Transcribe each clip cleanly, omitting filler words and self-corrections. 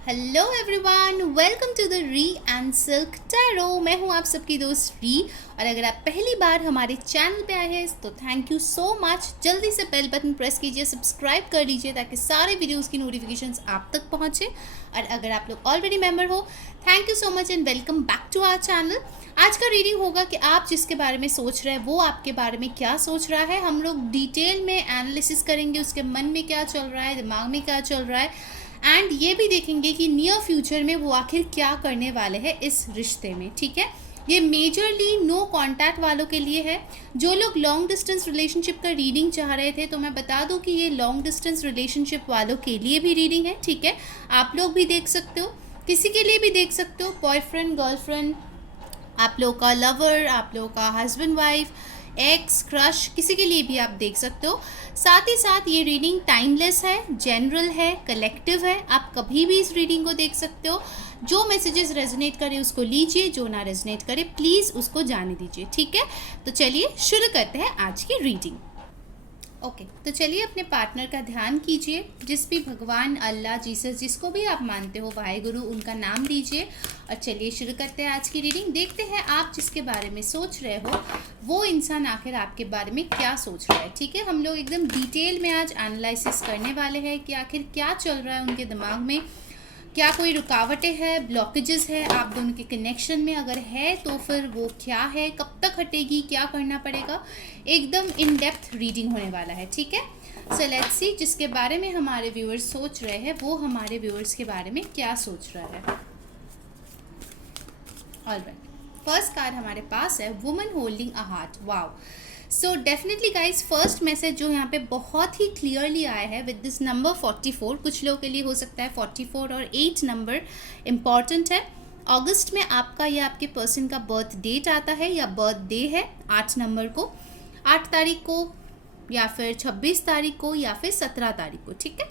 Hello everyone, welcome to the re and silk tarot. मैं हूं आप सबकी दोस्त री, और अगर आप पहली बार हमारे चैनल पे आए हैं तो थैंक यू सो मच। जल्दी से बेल बटन प्रेस कीजिए, सब्सक्राइब कर लीजिए ताकि सारे वीडियोस की नोटिफिकेशंस आप तक पहुंचे। और अगर आप लोग ऑलरेडी मेंबर हो, thank you so much and welcome back to our channel. आज का रीडिंग होगा कि आप जिसके बारे में सोच रहे हैं वो आपके बारे में क्या सोच रहा है। हम लोग डिटेल में एनालिसिस करेंगे, उसके मन में क्या चल रहा है, दिमाग में क्या चल रहा है, एंड ये भी देखेंगे कि नियर फ्यूचर में वो आखिर क्या करने वाले हैं इस रिश्ते में। ठीक है, ये मेजरली नो कांटेक्ट वालों के लिए है। जो लोग लॉन्ग डिस्टेंस रिलेशनशिप का रीडिंग चाह रहे थे, तो मैं बता दूं कि ये लॉन्ग डिस्टेंस रिलेशनशिप वालों के लिए भी रीडिंग है। ठीक है, आप लोग भी देख सकते हो, किसी के लिए भी देख सकते हो, बॉयफ्रेंड गर्लफ्रेंड, आप लोग का लवर, आप लोग का हस्बैंड वाइफ, एक्स क्रश, किसी के लिए भी आप देख सकते हो। साथ ही साथ ये रीडिंग टाइमलेस है, जनरल है, कलेक्टिव है। आप कभी भी इस रीडिंग को देख सकते हो। जो मैसेजेस रेजोनेट करे उसको लीजिए, जो ना रेजोनेट करे प्लीज़ उसको जाने दीजिए। ठीक है, तो चलिए शुरू करते हैं आज की रीडिंग। ओके, तो चलिए अपने पार्टनर का ध्यान कीजिए। जिस भी भगवान, अल्लाह, जीसस, जिसको भी आप मानते हो, वाहेगुरु, उनका नाम लीजिए। और चलिए शुरू करते हैं आज की रीडिंग। देखते हैं आप जिसके बारे में सोच रहे हो वो इंसान आखिर आपके बारे में क्या सोच रहा है। ठीक है, हम लोग एकदम डिटेल में आज एनालिसिस करने वाले हैं कि आखिर क्या चल रहा है उनके दिमाग में। क्या कोई रुकावटें हैं, ब्लॉकेजेस है आप दोनों के कनेक्शन में? अगर है तो फिर वो क्या है, कब तक हटेगी, क्या करना पड़ेगा? एकदम इन डेप्थ रीडिंग होने वाला है। ठीक है, सो लेट्स सी जिसके बारे में हमारे व्यूअर्स सोच रहे हैं वो हमारे व्यूअर्स के बारे में क्या सोच रहा है। ऑलराइट, फर्स्ट कार्ड हमारे पास है woman holding a heart. Wow, so definitely guys, first message जो यहाँ पे बहुत ही क्लियरली आया है विद दिस नंबर 44। कुछ लोगों के लिए हो सकता है 44 और 8 नंबर इम्पॉर्टेंट है। अगस्त में आपका या आपके पर्सन का बर्थ डेट आता है या बर्थ डे है 8 नंबर को, 8 तारीख को या फिर 26 तारीख को या फिर 17 तारीख को। ठीक है,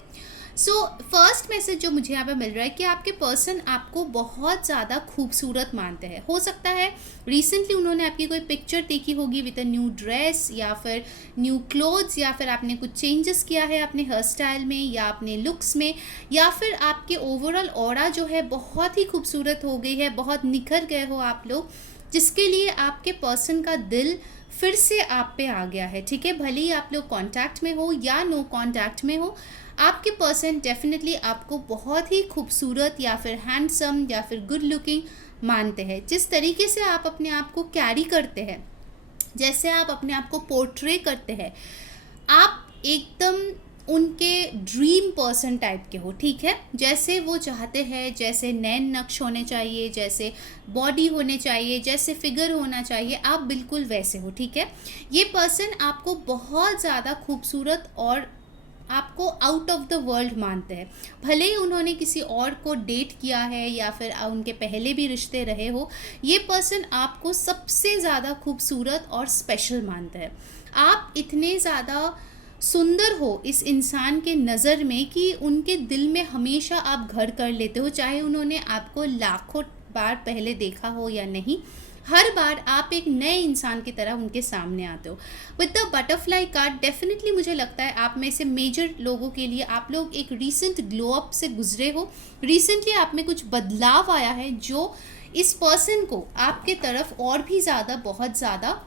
सो फर्स्ट मैसेज जो मुझे यहाँ पे मिल रहा है कि आपके पर्सन आपको बहुत ज़्यादा खूबसूरत मानते हैं। हो सकता है रिसेंटली उन्होंने आपकी कोई पिक्चर देखी होगी विद अ न्यू ड्रेस या फिर न्यू क्लोथ्स, या फिर आपने कुछ चेंजेस किया है अपने हेयर स्टाइल में या अपने लुक्स में, या फिर आपके ओवरऑल ऑरा जो है बहुत ही खूबसूरत हो गई है, बहुत निखर गए हो आप लोग, जिसके लिए आपके पर्सन का दिल फिर से आप पे आ गया है। ठीक है, भले ही आप लोग कांटेक्ट में हो या नो कांटेक्ट में हो, आपके पर्सन डेफिनेटली आपको बहुत ही खूबसूरत या फिर हैंडसम या फिर गुड लुकिंग मानते हैं। जिस तरीके से आप अपने आप को कैरी करते हैं, जैसे आप अपने आप को पोर्ट्रे करते हैं, आप एकदम उनके ड्रीम पर्सन टाइप के हो। ठीक है, जैसे वो चाहते हैं, जैसे नैन नक्श होने चाहिए, जैसे बॉडी होने चाहिए, जैसे फिगर होना चाहिए, आप बिल्कुल वैसे हो। ठीक है, ये पर्सन आपको बहुत ज़्यादा खूबसूरत और आपको आउट ऑफ द वर्ल्ड मानते हैं। भले ही उन्होंने किसी और को डेट किया है या फिर उनके पहले भी रिश्ते रहे हो, ये पर्सन आपको सबसे ज़्यादा खूबसूरत और स्पेशल मानता है। आप इतने ज़्यादा सुंदर हो इस इंसान के नज़र में कि उनके दिल में हमेशा आप घर कर लेते हो, चाहे उन्होंने आपको लाखों बार पहले देखा हो या नहीं। हर बार आप एक नए इंसान की तरह उनके सामने आते हो। With the butterfly card definitely मुझे लगता है आप में से मेजर लोगों के लिए आप लोग एक रीसेंट ग्लो अप से गुजरे हो। रिसेंटली आप में कुछ बदलाव आया है जो इस पर्सन को आपके तरफ और भी ज़्यादा, बहुत ज़्यादा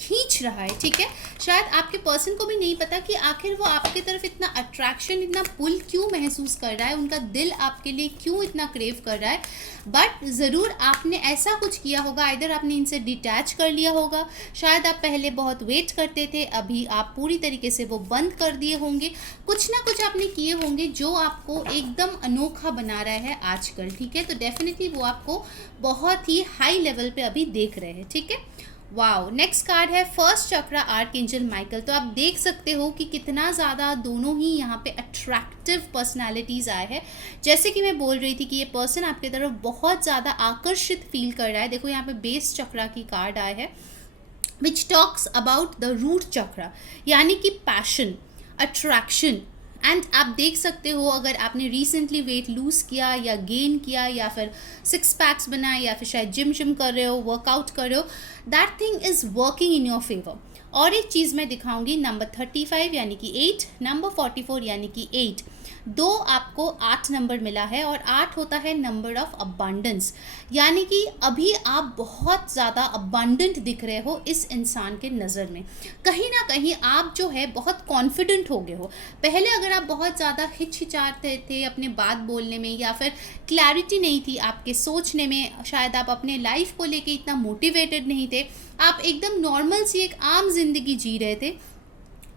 खींच रहा है। ठीक है, शायद आपके पर्सन को भी नहीं पता कि आखिर वो आपके तरफ इतना अट्रैक्शन, इतना पुल क्यों महसूस कर रहा है, उनका दिल आपके लिए क्यों इतना क्रेव कर रहा है। बट ज़रूर आपने ऐसा कुछ किया होगा, इधर आपने इनसे डिटैच कर लिया होगा, शायद आप पहले बहुत वेट करते थे, अभी आप पूरी तरीके से वो बंद कर दिए होंगे। कुछ ना कुछ आपने किए होंगे जो आपको एकदम अनोखा बना रहा है आजकल। ठीक है, तो डेफिनेटली वो आपको बहुत ही हाई लेवल पे अभी देख रहे हैं। ठीक है, वाओ, नेक्स्ट कार्ड है फर्स्ट चक्रा आर्क एंजल माइकल। तो आप देख सकते हो कि कितना ज़्यादा दोनों ही यहाँ पे अट्रैक्टिव पर्सनालिटीज़ आए हैं। जैसे कि मैं बोल रही थी कि ये पर्सन आपकी तरफ बहुत ज़्यादा आकर्षित फील कर रहा है। देखो यहाँ पे बेस चक्रा की कार्ड आए हैं which talks about the root chakra, यानी कि पैशन, अट्रैक्शन। एंड आप देख सकते हो अगर आपने रिसेंटली वेट लूज़ किया या गेन किया या फिर 6 पैक्स बनाए या फिर शायद जिम कर रहे हो, वर्कआउट कर रहे हो, that thing is working in your favour. और एक चीज़ मैं दिखाऊंगी, नंबर 35 यानी कि 8, नंबर 44 यानी कि 8। दो आपको 8 नंबर मिला है और 8 होता है नंबर ऑफ अबांडेंस, यानी कि अभी आप बहुत ज़्यादा अबांडेंट दिख रहे हो इस इंसान के नज़र में। कहीं ना कहीं आप जो है बहुत कॉन्फिडेंट हो गए हो। पहले अगर आप बहुत ज़्यादा हिचकिचाते थे अपने बात बोलने में, या फिर क्लैरिटी नहीं थी आपके सोचने में, शायद आप अपने लाइफ को लेके इतना मोटिवेटेड नहीं थे, आप एकदम नॉर्मल सी एक आम जिंदगी जी रहे थे,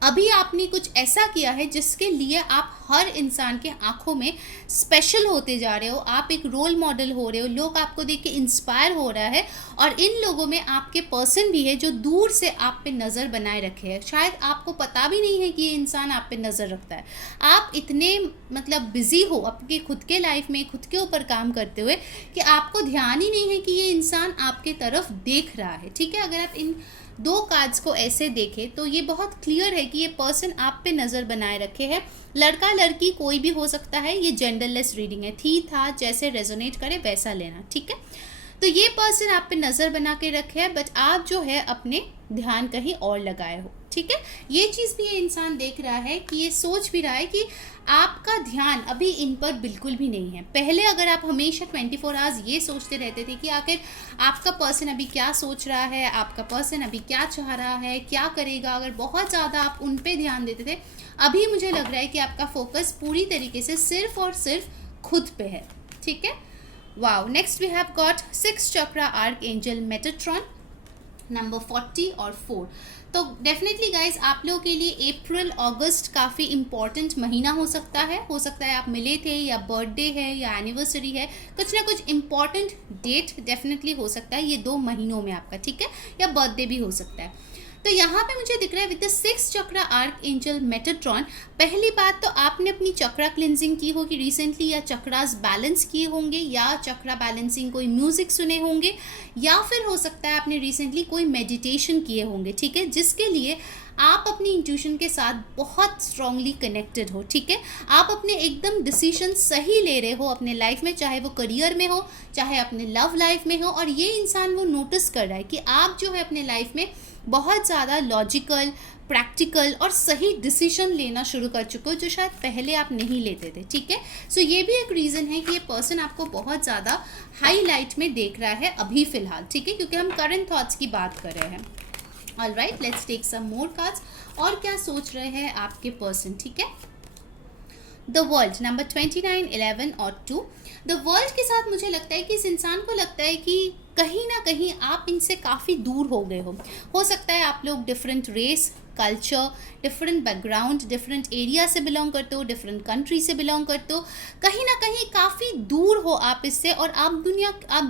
अभी आपने कुछ ऐसा किया है जिसके लिए आप हर इंसान के आंखों में स्पेशल होते जा रहे हो, आप एक रोल मॉडल हो रहे हो, लोग आपको देख के इंस्पायर हो रहा है। और इन लोगों में आपके पर्सन भी है जो दूर से आप पे नज़र बनाए रखे हैं, शायद आपको पता भी नहीं है कि ये इंसान आप पे नज़र रखता है। आप इतने मतलब बिजी हो आपके खुद के लाइफ में, खुद के ऊपर काम करते हुए, कि आपको ध्यान ही नहीं है कि ये इंसान आपके तरफ देख रहा है। ठीक है, अगर आप इन दो कार्ड्स को ऐसे देखें तो ये बहुत क्लियर है कि ये पर्सन आप पे नज़र बनाए रखे है। लड़का लड़की कोई भी हो सकता है, ये जेंडरलेस रीडिंग है, थी था जैसे रेजोनेट करे वैसा लेना। ठीक है, तो ये पर्सन आप पे नज़र बना के रखे है, बट आप जो है अपने ध्यान कहीं और लगाए हो। ठीक है, ये चीज़ भी ये इंसान देख रहा है कि ये सोच भी रहा है कि आपका ध्यान अभी इन पर बिल्कुल भी नहीं है। पहले अगर आप हमेशा 24 आवर्स ये सोचते रहते थे कि आखिर आपका पर्सन अभी क्या सोच रहा है, आपका पर्सन अभी क्या चाह रहा है, क्या करेगा, अगर बहुत ज़्यादा आप उन पे ध्यान देते थे, अभी मुझे लग रहा है कि आपका फोकस पूरी तरीके से सिर्फ और सिर्फ खुद पे है। ठीक है, wow. Next we have got 6 chakra archangel Metatron, number 40 और 4। तो डेफिनेटली गाइज आप लोगों के लिए अप्रैल अगस्त काफ़ी इंपॉर्टेंट महीना हो सकता है आप मिले थे, या बर्थडे है या एनिवर्सरी है, कुछ ना कुछ इंपॉर्टेंट डेट डेफिनेटली हो सकता है ये 2 महीनों में आपका। ठीक है, या बर्थडे भी हो सकता है। तो यहाँ पे मुझे दिख रहा है with the 6 chakra archangel Metatron, पहली बात तो आपने अपनी चक्रा क्लिनजिंग की होगी रिसेंटली, या चक्रास बैलेंस किए होंगे, या चक्रा बैलेंसिंग कोई म्यूजिक सुने होंगे, या फिर हो सकता है आपने रिसेंटली कोई मेडिटेशन किए होंगे। ठीक है, जिसके लिए आप अपनी इंट्यूशन के साथ बहुत स्ट्रांगली कनेक्टेड हो। ठीक है, आप अपने एकदम डिसीजन सही ले रहे हो अपने लाइफ में, चाहे वो करियर में हो, चाहे अपने लव लाइफ में हो, और ये इंसान वो नोटिस कर रहा है कि आप जो है अपने लाइफ में बहुत ज़्यादा लॉजिकल, प्रैक्टिकल और सही डिसीजन लेना शुरू कर चुके हो, जो शायद पहले आप नहीं लेते थे। ठीक है, सो ये भी एक रीज़न है कि ये पर्सन आपको बहुत ज़्यादा हाईलाइट में देख रहा है अभी फ़िलहाल। ठीक है, क्योंकि हम करंट थॉट्स की बात कर रहे हैं। All right, let's take some more cards. और क्या सोच रहे हैं आपके पर्सन। ठीक है, द वर्ल्ड, नंबर 29, 11 और 2। द वर्ल्ड के साथ मुझे लगता है कि इस इंसान को लगता है कि कहीं ना कहीं आप इनसे काफ़ी दूर हो गए हो सकता है आप लोग different race, culture, different background, different area से बिलोंग करते हो, डिफरेंट कंट्री से बिलोंग करते हो, कहीं ना कहीं काफ़ी दूर हो आप इससे, और आप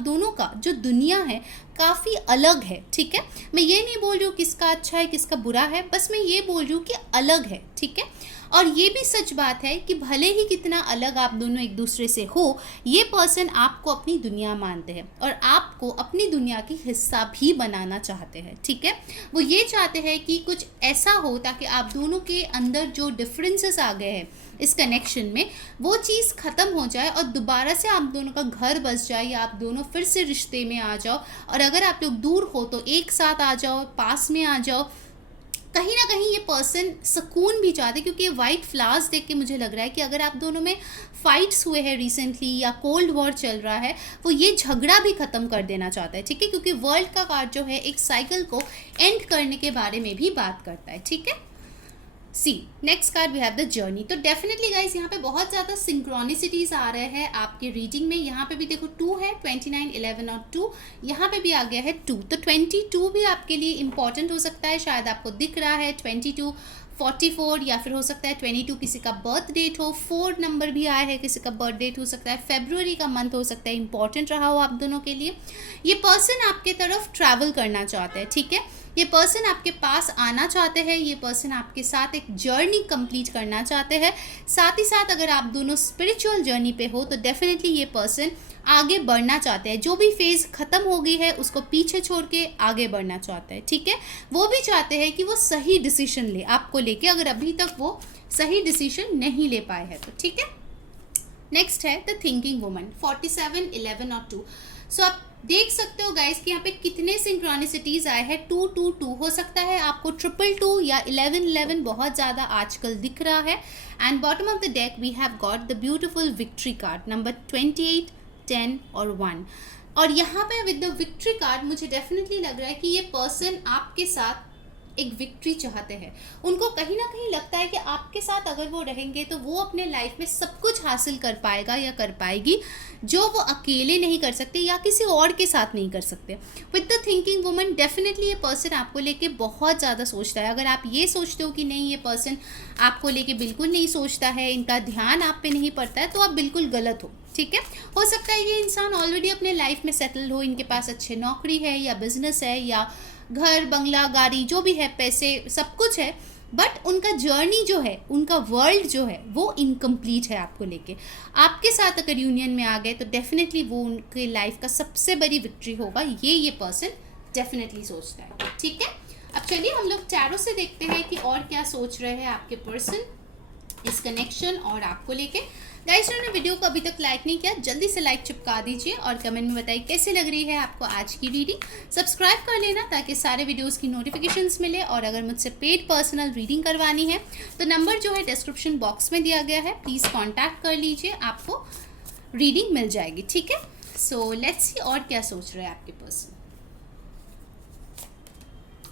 दोनों का जो दुनिया है काफ़ी अलग है। ठीक है, मैं ये नहीं बोल रही हूँ किसका अच्छा है किसका बुरा है, बस मैं ये बोल रही हूँ कि अलग है। ठीक है, और ये भी सच बात है कि भले ही कितना अलग आप दोनों एक दूसरे से हो, ये पर्सन आपको अपनी दुनिया मानते हैं और आपको अपनी दुनिया की हिस्सा भी बनाना चाहते हैं। ठीक है, वो ये चाहते हैं कि कुछ ऐसा हो ताकि आप दोनों के अंदर जो डिफरेंसेस आ गए हैं इस कनेक्शन में, वो चीज़ ख़त्म हो जाए और दोबारा से आप दोनों का घर बस जाए, या आप दोनों फिर से रिश्ते में आ जाओ, और अगर आप लोग दूर हो तो एक साथ आ जाओ, पास में आ जाओ। कहीं ना कहीं ये पर्सन सुकून भी चाहते, क्योंकि ये वाइट फ्लावर्स देख के मुझे लग रहा है कि अगर आप दोनों में फाइट्स हुए हैं रिसेंटली, या कोल्ड वॉर चल रहा है, वो ये झगड़ा भी ख़त्म कर देना चाहता है। ठीक है, क्योंकि वर्ल्ड का कार्ड जो है एक साइकिल को एंड करने के बारे में भी बात करता है। ठीक है, see next card we have the journey. तो डेफिनेटली गाइज यहाँ पे बहुत ज़्यादा सिंक्रोनिसिटीज आ रहे हैं आपके रीडिंग में। यहाँ पे भी देखो 2 है, 29, 11 और 2, यहाँ पे भी आ गया है 2। तो 22 भी आपके लिए इंपॉर्टेंट हो सकता है, शायद आपको दिख रहा है 22, 44, या फिर हो सकता है 22 किसी का बर्थ डेट हो, 4 नंबर भी आया है किसी का बर्थ डेट हो सकता है, फरवरी का मंथ हो सकता है इंपॉर्टेंट रहा हो आप दोनों के लिए। ये पर्सन आपके तरफ ट्रैवल करना चाहते हैं। ठीक है, ये पर्सन आपके पास आना चाहते हैं, ये पर्सन आपके साथ एक जर्नी कंप्लीट करना चाहते हैं। साथ ही साथ अगर आप दोनों स्पिरिचुअल जर्नी पे हो तो डेफिनेटली ये पर्सन आगे बढ़ना चाहते हैं, जो भी फेज़ ख़त्म हो गई है उसको पीछे छोड़ के आगे बढ़ना चाहते हैं। ठीक है, वो भी चाहते हैं कि वो सही डिसीजन ले आपको लेके, अगर अभी तक वो सही डिसीजन नहीं ले पाए हैं तो। ठीक है, नेक्स्ट है द थिंकिंग वुमन, 47, 11 और 2। सो आप देख सकते हो गाइस कि यहाँ पे कितने सिंक्रोनिसिटीज आए हैं, 222 हो सकता है आपको 222 या 1111 बहुत ज़्यादा आजकल दिख रहा है। And bottom of the deck we have got the beautiful victory card number 28, 10 और 1। और यहाँ पे विद द विक्ट्री कार्ड मुझे डेफिनेटली लग रहा है कि ये पर्सन आपके साथ एक विक्ट्री चाहते हैं। उनको कहीं ना कहीं लगता है कि आपके साथ अगर वो रहेंगे तो वो अपने लाइफ में सब कुछ हासिल कर पाएगा या कर पाएगी जो वो अकेले नहीं कर सकते या किसी और के साथ नहीं कर सकते। With the thinking woman definitely ये पर्सन आपको लेके बहुत ज़्यादा सोचता है। अगर आप ये सोचते हो कि नहीं ये पर्सन आपको लेके बिल्कुल नहीं सोचता है, इनका ध्यान आप पे नहीं पड़ता है, तो आप बिल्कुल गलत हो। ठीक है, हो सकता है ये इंसान ऑलरेडी अपने लाइफ में सेटल्ड हो, इनके पास अच्छे नौकरी है या बिजनेस है या घर बंगला गाड़ी जो भी है, पैसे सब कुछ है, बट उनका जर्नी जो है, उनका वर्ल्ड जो है वो इनकम्प्लीट है आपको लेके। आपके साथ अगर यूनियन में आ गए तो डेफिनेटली वो उनके लाइफ का सबसे बड़ी विक्ट्री होगा, ये पर्सन डेफिनेटली सोचता है। ठीक है, अब चलिए हम लोग टैरो से देखते हैं कि और क्या सोच रहे हैं आपके पर्सन इस कनेक्शन और आपको लेके। गाइस जिन्होंने वीडियो को अभी तक लाइक नहीं किया जल्दी से लाइक चिपका दीजिए और कमेंट में बताइए कैसे लग रही है आपको आज की रीडिंग। सब्सक्राइब कर लेना ताकि सारे वीडियोस की नोटिफिकेशंस मिले। और अगर मुझसे पेड पर्सनल रीडिंग करवानी है तो नंबर जो है डिस्क्रिप्शन बॉक्स में दिया गया है, प्लीज़ कॉन्टैक्ट कर लीजिए, आपको रीडिंग मिल जाएगी। ठीक है, सो लेट्स सी और क्या सोच रहे हैं आपके person.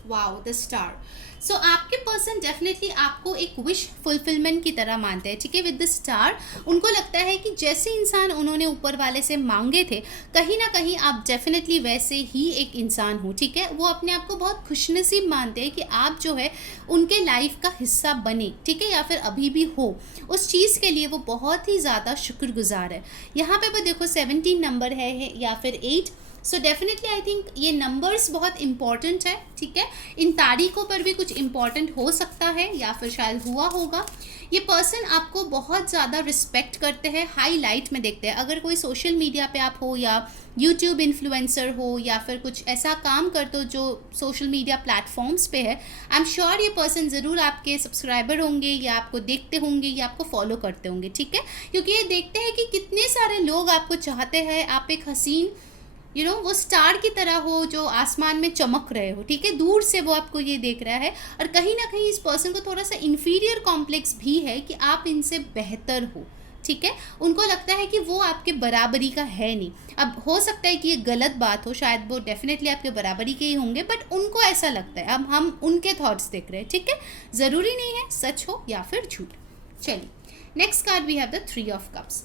Wow, the star. So आपके पर्सन डेफिनेटली आपको एक विश फुलफिलमेंट की तरह मानते हैं। ठीक है, विद द स्टार उनको लगता है कि जैसे इंसान उन्होंने ऊपर वाले से मांगे थे, कहीं ना कहीं आप डेफिनेटली वैसे ही एक इंसान हो। ठीक है, वो अपने आप को बहुत खुशनसीब मानते हैं कि आप जो है उनके लाइफ का हिस्सा बने। ठीक है, या फिर अभी भी हो, उस चीज़ के लिए वो बहुत ही ज़्यादा शुक्रगुजार है। यहाँ पे वो देखो 17 नंबर है या फिर 8। सो डेफिनेटली आई थिंक ये नंबर्स बहुत इंपॉर्टेंट है। ठीक है, इन तारीखों पर भी कुछ इंपॉर्टेंट हो सकता है या फिर शायद हुआ होगा। ये पर्सन आपको बहुत ज़्यादा रिस्पेक्ट करते हैं, हाईलाइट में देखते हैं। अगर कोई सोशल मीडिया पे आप हो या यूट्यूब इन्फ्लुएंसर हो या फिर कुछ ऐसा काम करते हो जो सोशल मीडिया प्लेटफॉर्म्स पे है, आई एम श्योर ये पर्सन ज़रूर आपके सब्सक्राइबर होंगे या आपको देखते होंगे या आपको फॉलो करते होंगे। ठीक है, क्योंकि ये देखते हैं कि कितने सारे लोग आपको चाहते हैं, आप एक हसीन वो स्टार की तरह हो जो आसमान में चमक रहे हो। ठीक है, दूर से वो आपको ये देख रहा है और कहीं ना कहीं इस पर्सन को थोड़ा सा इन्फीरियर कॉम्प्लेक्स भी है कि आप इनसे बेहतर हो। ठीक है, उनको लगता है कि वो आपके बराबरी का है नहीं। अब हो सकता है कि ये गलत बात हो, शायद वो डेफिनेटली आपके बराबरी के ही होंगे, बट उनको ऐसा लगता है। अब हम उनके थॉट्स देख रहे हैं। ठीक है, ज़रूरी नहीं है सच हो या फिर झूठ। चलिए, next card we have the 3 of cups.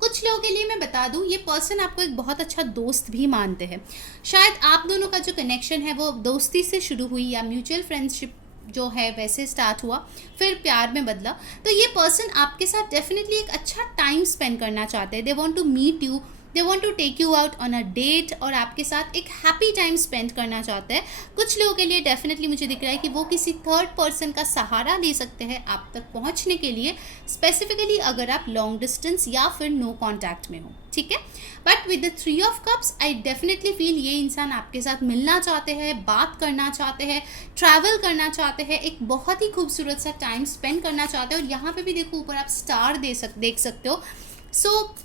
कुछ लोगों के लिए मैं बता दूं, ये पर्सन आपको एक बहुत अच्छा दोस्त भी मानते हैं। शायद आप दोनों का जो कनेक्शन है वो दोस्ती से शुरू हुई या म्यूचुअल फ्रेंडशिप जो है वैसे स्टार्ट हुआ, फिर प्यार में बदला। तो ये पर्सन आपके साथ डेफिनेटली एक अच्छा टाइम स्पेंड करना चाहते हैं। They want to meet you, they want to take you out on a date और आपके साथ एक हैप्पी टाइम स्पेंड करना चाहते हैं। कुछ लोगों के लिए डेफिनेटली मुझे दिख रहा है कि वो किसी थर्ड पर्सन का सहारा ले सकते हैं आप तक पहुंचने के लिए, स्पेसिफिकली अगर आप लॉन्ग डिस्टेंस या फिर नो कॉन्टैक्ट में हो। ठीक है, but with the 3 of cups I definitely feel ये इंसान आपके साथ मिलना चाहते हैं, बात करना चाहते हैं, ट्रैवल करना चाहते हैं, एक बहुत ही खूबसूरत सा टाइम स्पेंड करना चाहते हैं। और यहाँ पे भी देखो ऊपर आप स्टार देख सकते हो। सो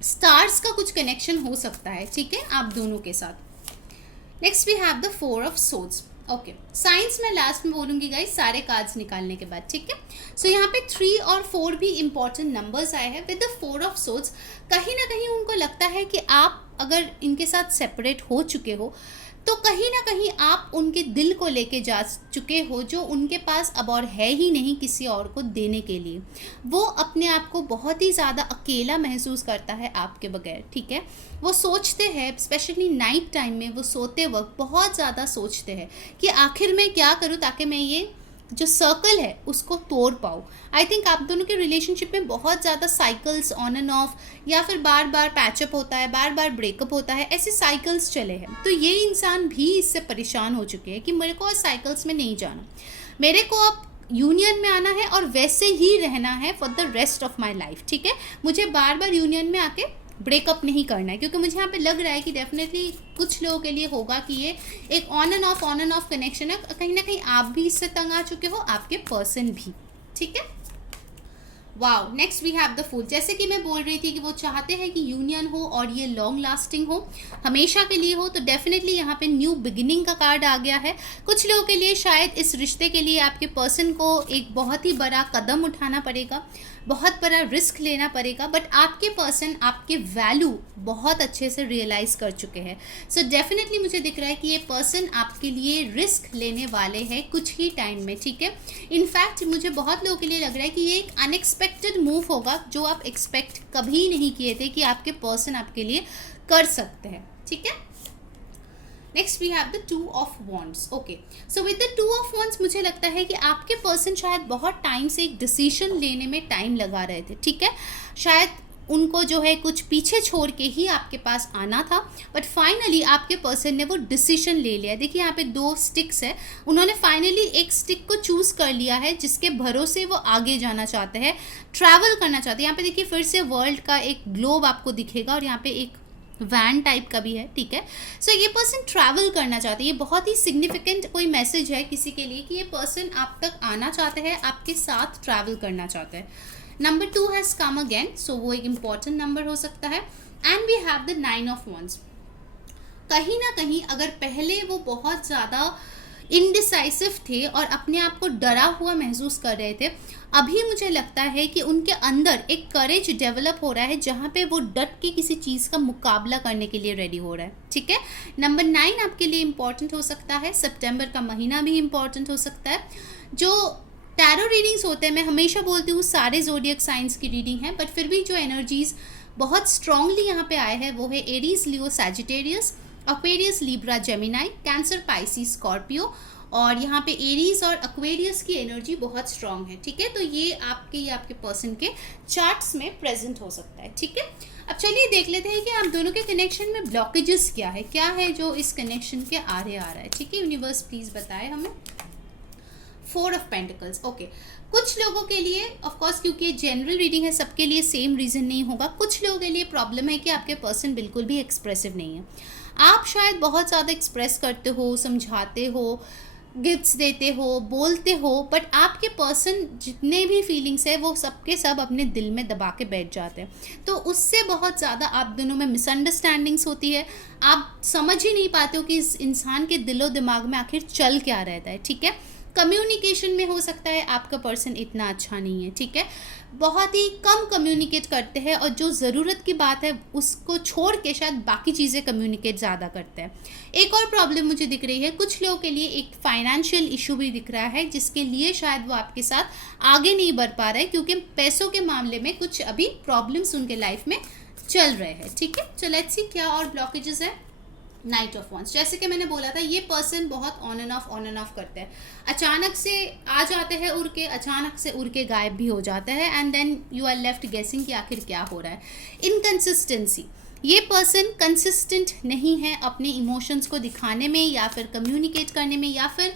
स्टार्स का कुछ कनेक्शन हो सकता है। ठीक है, आप दोनों के साथ। Next we have the 4 of swords. Okay, science में लास्ट में बोलूँगी गाइस सारे कार्ड्स निकालने के बाद। ठीक है, सो यहाँ पे 3 और 4 भी इंपॉर्टेंट नंबर्स आए हैं। विद द 4 ऑफ सोर्ड्स कहीं ना कहीं उनको लगता है कि आप अगर इनके साथ सेपरेट हो चुके हो तो कहीं ना कहीं आप उनके दिल को लेके जा चुके हो, जो उनके पास अब और है ही नहीं किसी और को देने के लिए। वो अपने आप को बहुत ही ज़्यादा अकेला महसूस करता है आपके बगैर। ठीक है, वो सोचते हैं, स्पेशली नाइट टाइम में वो सोते वक्त बहुत ज़्यादा सोचते हैं कि आखिर मैं क्या करूँ ताकि मैं ये जो सर्कल है उसको तोड़ पाऊँ। आई थिंक आप दोनों के रिलेशनशिप में बहुत ज़्यादा साइकिल्स ऑन एंड ऑफ या फिर बार बार पैचअप होता है, बार बार ब्रेकअप होता है, ऐसे साइकिल्स चले हैं। तो ये इंसान भी इससे परेशान हो चुके हैं कि मेरे को साइकिल्स में नहीं जाना, मेरे को अब यूनियन में आना है और वैसे ही रहना है for the rest of my life. ठीक है, मुझे बार बार यूनियन में आके ब्रेकअप नहीं करना है, क्योंकि मुझे यहाँ पे लग रहा है कि डेफिनेटली कुछ लोगों के लिए होगा कि ये एक ऑन एंड ऑफ कनेक्शन है। कहीं ना कहीं आप भी इससे तंग आ चुके हो, आपके पर्सन भी। ठीक है, wow, next we have the fool. जैसे कि मैं बोल रही थी कि वो चाहते हैं कि यूनियन हो और ये लॉन्ग लास्टिंग हो, हमेशा के लिए हो, तो डेफिनेटली यहाँ पे न्यू बिगिनिंग का कार्ड आ गया है। कुछ लोगों के लिए शायद इस रिश्ते के लिए आपके पर्सन को एक बहुत ही बड़ा कदम उठाना पड़ेगा, बहुत बड़ा रिस्क लेना पड़ेगा, बट आपके पर्सन आपके वैल्यू बहुत अच्छे से रियलाइज़ कर चुके हैं। सो डेफिनेटली मुझे दिख रहा है कि ये पर्सन आपके लिए रिस्क लेने वाले हैं कुछ ही टाइम में, ठीक है। इनफैक्ट मुझे बहुत लोगों के लिए लग रहा है कि ये एक अनएक्सपेक्टेड मूव होगा जो आप एक्सपेक्ट कभी नहीं किए थे कि आपके पर्सन आपके लिए कर सकते हैं, ठीक है। Next we have the 2 of wands. Okay, so with the 2 of wands मुझे लगता है कि आपके पर्सन शायद बहुत टाइम से एक डिसीजन लेने में टाइम लगा रहे थे, ठीक है। शायद उनको जो है कुछ पीछे छोड़ के ही आपके पास आना था, बट फाइनली आपके पर्सन ने वो डिसीजन ले लिया। देखिए यहाँ पे 2 स्टिक्स है, उन्होंने फाइनली एक स्टिक को चूज़ कर लिया है जिसके भरोसे वो आगे जाना चाहते हैं, ट्रैवल करना चाहते हैं। यहाँ पे देखिए फिर से वर्ल्ड का एक ग्लोब आपको दिखेगा और यहाँ पे एक वैन टाइप का भी है, ठीक है। सो ये पर्सन ट्रैवल करना चाहते हैं, ये बहुत ही सिग्निफिकेंट कोई मैसेज है किसी के लिए कि ये पर्सन आप तक आना चाहते हैं, आपके साथ ट्रैवल करना चाहते हैं। Number 2 has come again, so वो एक इम्पॉर्टेंट नंबर हो सकता है। And we have the 9 of wands. कहीं ना कहीं अगर पहले वो बहुत ज़्यादा इनडिसाइसिव थे और अपने आप को डरा हुआ महसूस कर रहे थे, अभी मुझे लगता है कि उनके अंदर एक करेज डेवलप हो रहा है जहाँ पे वो डट के किसी चीज़ का मुकाबला करने के लिए रेडी हो रहा है, ठीक है। नंबर 9 आपके लिए इम्पॉर्टेंट हो सकता है, सितंबर का महीना भी इम्पॉर्टेंट हो सकता है। जो टैरो रीडिंग्स होते हैं, मैं हमेशा बोलती हूँ सारे ज़ोडिएक साइंस की रीडिंग है, बट फिर भी जो एनर्जीज बहुत स्ट्रांगली यहाँ पे आए हैं वो है Aries, Leo, Sagittarius, Aquarius, Libra, Gemini, Cancer, Pisces, Scorpio, और यहाँ पे एरीज और एक्वेरियस की एनर्जी बहुत स्ट्रांग है, ठीक है। तो ये आपके पर्सन के चार्ट्स में प्रेजेंट हो सकता है, ठीक है। अब चलिए देख लेते हैं कि आप दोनों के कनेक्शन में ब्लॉकेजेस क्या है जो इस कनेक्शन के आरे आ रहा है, ठीक है। यूनिवर्स प्लीज बताए हमें। 4 ऑफ पेंटिकल्स। ओके, कुछ लोगों के लिए ऑफ कोर्स, क्योंकि ये जनरल रीडिंग है, सबके लिए सेम रीज़न नहीं होगा। कुछ लोगों के लिए प्रॉब्लम है कि आपके पर्सन बिल्कुल भी एक्सप्रेसिव नहीं है। आप शायद बहुत ज़्यादा एक्सप्रेस करते हो, समझाते हो, गिफ्ट्स देते हो, बोलते हो, बट आपके पर्सन जितने भी फीलिंग्स है वो सबके सब अपने दिल में दबा के बैठ जाते हैं। तो उससे बहुत ज़्यादा आप दोनों में मिसअंडरस्टैंडिंग्स होती है। आप समझ ही नहीं पाते हो कि इस इंसान के दिलो दिमाग में आखिर चल क्या रहता है, ठीक है। कम्युनिकेशन में हो सकता है आपका पर्सन इतना अच्छा नहीं है, ठीक है। बहुत ही कम कम्युनिकेट करते हैं और जो ज़रूरत की बात है उसको छोड़ के शायद बाकी चीज़ें कम्युनिकेट ज़्यादा करते हैं। एक और प्रॉब्लम मुझे दिख रही है, कुछ लोगों के लिए एक फाइनेंशियल इशू भी दिख रहा है जिसके लिए शायद वो आपके साथ आगे नहीं बढ़ पा रहे हैं, क्योंकि पैसों के मामले में कुछ अभी प्रॉब्लम्स उनके लाइफ में चल रहे हैं, ठीक है। तो लेट्स सी क्या और ब्लॉकेजेस है। नाइट ऑफ वॉन्ड्स, जैसे कि मैंने बोला था, ये पर्सन बहुत ऑन एंड ऑफ करते हैं। अचानक से आ जाते हैं उड़ के, अचानक से उड़ के गायब भी हो जाते हैं, and then you are left guessing कि आखिर क्या हो रहा है। इनकंसिस्टेंसी, ये पर्सन कंसिस्टेंट नहीं है अपने इमोशंस को दिखाने में या फिर कम्युनिकेट करने में, या फिर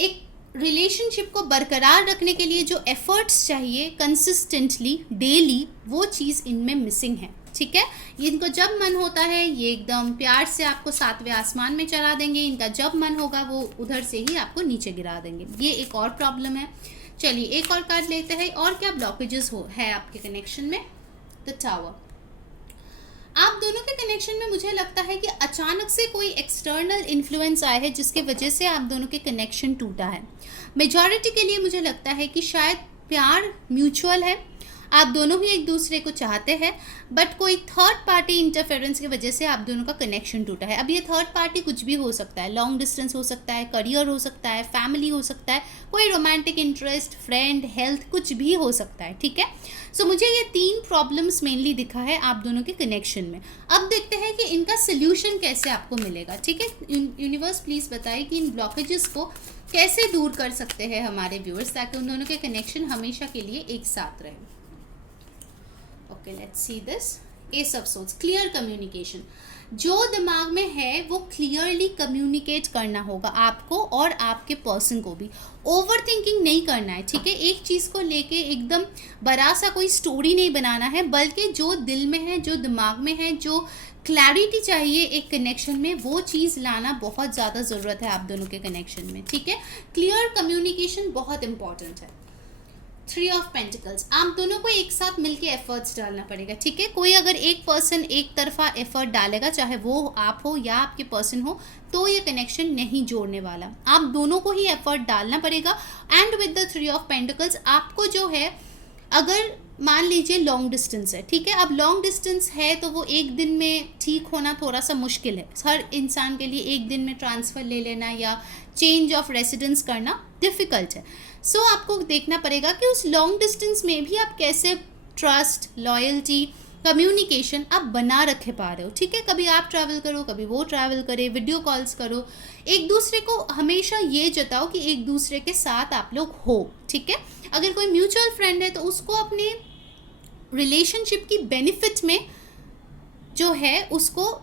एक रिलेशनशिप को बरकरार रखने के लिए जो एफर्ट्स चाहिए कंसिस्टेंटली डेली, वो चीज़ इनमें मिसिंग है, ठीक है। इनको जब मन होता है ये एकदम प्यार से आपको 7वें आसमान में चढ़ा देंगे, इनका जब मन होगा वो उधर से ही आपको नीचे गिरा देंगे। ये एक और प्रॉब्लम है। चलिए एक और कार्ड लेते हैं, और क्या ब्लॉकेजेस है आपके कनेक्शन में। द टावर, आप दोनों के कनेक्शन में मुझे लगता है कि अचानक से कोई एक्सटर्नल इन्फ्लुएंस आया है जिसके वजह से आप दोनों के कनेक्शन टूटा है। मेजॉरिटी के लिए मुझे लगता है कि शायद प्यार म्यूचुअल है, आप दोनों ही एक दूसरे को चाहते हैं, बट कोई थर्ड पार्टी इंटरफेरेंस की वजह से आप दोनों का कनेक्शन टूटा है। अब ये थर्ड पार्टी कुछ भी हो सकता है, लॉन्ग डिस्टेंस हो सकता है, करियर हो सकता है, फैमिली हो सकता है, कोई रोमांटिक इंटरेस्ट, फ्रेंड, हेल्थ, कुछ भी हो सकता है, ठीक है। सो मुझे ये 3 प्रॉब्लम्स मेनली दिखा है आप दोनों के कनेक्शन में। अब देखते हैं कि इनका सोल्यूशन कैसे आपको मिलेगा, ठीक है। यूनिवर्स प्लीज़ बताइए कि इन ब्लॉकेजेस को कैसे दूर कर सकते हैं हमारे व्यूअर्स, ताकि उन दोनों के कनेक्शन हमेशा के लिए एक साथ रहे। Okay, let's see this. S of swords, clear communication. जो दिमाग में है वो क्लियरली कम्युनिकेट करना होगा आपको और आपके पर्सन को भी। ओवर थिंकिंग नहीं करना है, ठीक है। एक चीज़ को लेके एकदम बड़ा सा कोई स्टोरी नहीं बनाना है, बल्कि जो दिल में है, जो दिमाग में है, जो क्लैरिटी चाहिए एक कनेक्शन में, वो चीज़ लाना बहुत ज़्यादा ज़रूरत है आप दोनों के कनेक्शन में, ठीक है। क्लियर कम्युनिकेशन बहुत इंपॉर्टेंट है। 3 ऑफ पेंटिकल्स, आप दोनों को एक साथ मिलके एफर्ट्स डालना पड़ेगा, ठीक है। कोई अगर एक पर्सन एक तरफा एफर्ट डालेगा, चाहे वो आप हो या आपके पर्सन हो, तो ये कनेक्शन नहीं जोड़ने वाला। आप दोनों को ही एफर्ट डालना पड़ेगा। And with the 3 of pentacles आपको जो है, अगर मान लीजिए लॉन्ग डिस्टेंस है, ठीक है, अब लॉन्ग डिस्टेंस है तो वो एक दिन में ठीक होना थोड़ा सा मुश्किल है। हर इंसान के लिए एक दिन में ट्रांसफ़र ले लेना या चेंज ऑफ रेसिडेंस करना डिफ़िकल्ट है। सो आपको देखना पड़ेगा कि उस लॉन्ग डिस्टेंस में भी आप कैसे ट्रस्ट, लॉयल्टी, कम्युनिकेशन आप बना रखे पा रहे हो, ठीक है। कभी आप ट्रैवल करो, कभी वो ट्रैवल करे, वीडियो कॉल्स करो, एक दूसरे को हमेशा ये जताओ कि एक दूसरे के साथ आप लोग हो, ठीक है। अगर कोई म्यूचुअल फ्रेंड है तो उसको अपने रिलेशनशिप की बेनिफिट में जो है उसको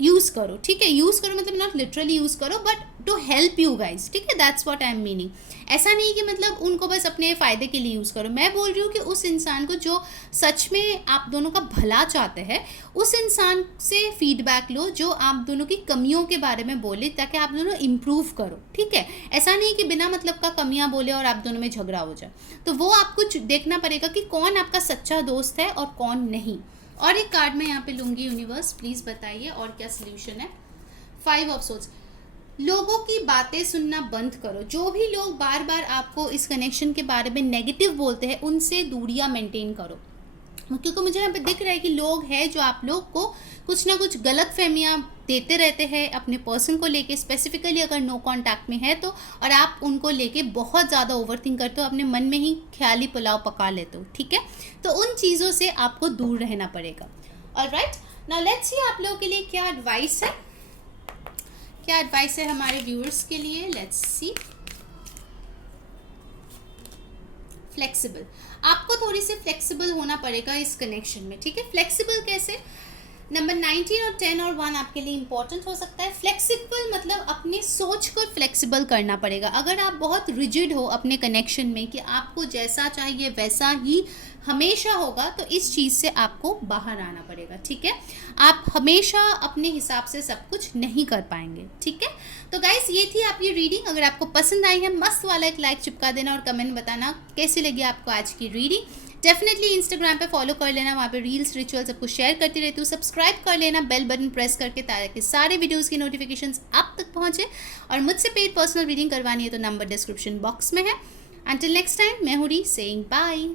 यूज़ करो, ठीक है। यूज़ करो मतलब नॉट लिटरली यूज़ करो, but to help you guys, ठीक है। That's what I am meaning. ऐसा नहीं कि मतलब उनको बस अपने फ़ायदे के लिए यूज़ करो। मैं बोल रही हूँ कि उस इंसान को जो सच में आप दोनों का भला चाहते हैं, उस इंसान से फीडबैक लो जो आप दोनों की कमियों के बारे में बोले, ताकि आप दोनों इम्प्रूव करो, ठीक है। ऐसा नहीं कि बिना मतलब का कमियाँ बोले और आप दोनों में झगड़ा हो जाए। तो वो आपको देखना पड़ेगा कि कौन आपका सच्चा दोस्त है और कौन नहीं। और एक कार्ड मैं यहाँ पे लूँगी, यूनिवर्स प्लीज़ बताइए और क्या सोल्यूशन है। 5 ऑफ सोर्स, लोगों की बातें सुनना बंद करो। जो भी लोग बार बार आपको इस कनेक्शन के बारे में नेगेटिव बोलते हैं, उनसे दूरियां मेंटेन करो, क्योंकि मुझे यहाँ पे दिख रहा है कि लोग हैं जो आप लोग को कुछ ना कुछ गलत फहमियाँ देते रहते हैं अपने पर्सन को लेके, स्पेसिफिकली अगर नो कांटेक्ट में है तो, और आप उनको लेके बहुत ज़्यादा ओवरथिंक करते हो, अपने मन में ही ख्याली पुलाव पका लेते हो, ठीक है। तो उन चीज़ों से आपको दूर रहना पड़ेगा। ऑलराइट, नाउ लेट्स सी आप लोगों के लिए क्या एडवाइस है, क्या एडवाइस है हमारे व्यूअर्स के लिए। Let's see. फ्लेक्सिबल, आपको थोड़ी सी फ्लेक्सिबल होना पड़ेगा इस कनेक्शन में, ठीक है। फ्लेक्सिबल कैसे? नंबर 19 और 10 और 1 आपके लिए इंपॉर्टेंट हो सकता है। फ्लेक्सिबल मतलब अपनी सोच को फ्लेक्सिबल करना पड़ेगा। अगर आप बहुत रिजिड हो अपने कनेक्शन में कि आपको जैसा चाहिए वैसा ही हमेशा होगा, तो इस चीज़ से आपको बाहर आना पड़ेगा, ठीक है। आप हमेशा अपने हिसाब से सब कुछ नहीं कर पाएंगे, ठीक है। तो गाइस, ये थी आपकी रीडिंग। अगर आपको पसंद आई है, मस्त वाला एक लाइक चिपका देना और कमेंट बताना कैसी लगी आपको आज की रीडिंग। डेफिनेटली इंस्टाग्राम पे फॉलो कर लेना, वहाँ पे रील्स, रिचुअल सब कुछ शेयर करती रहती हूँ। सब्सक्राइब कर लेना बेल बटन प्रेस करके, ताकि सारे वीडियोस की नोटिफिकेशंस आप तक पहुँचे। और मुझसे पेड पर्सनल रीडिंग करवानी है तो नंबर डिस्क्रिप्शन बॉक्स में है। Until next time, मैं हूँ री सेइंग बाय।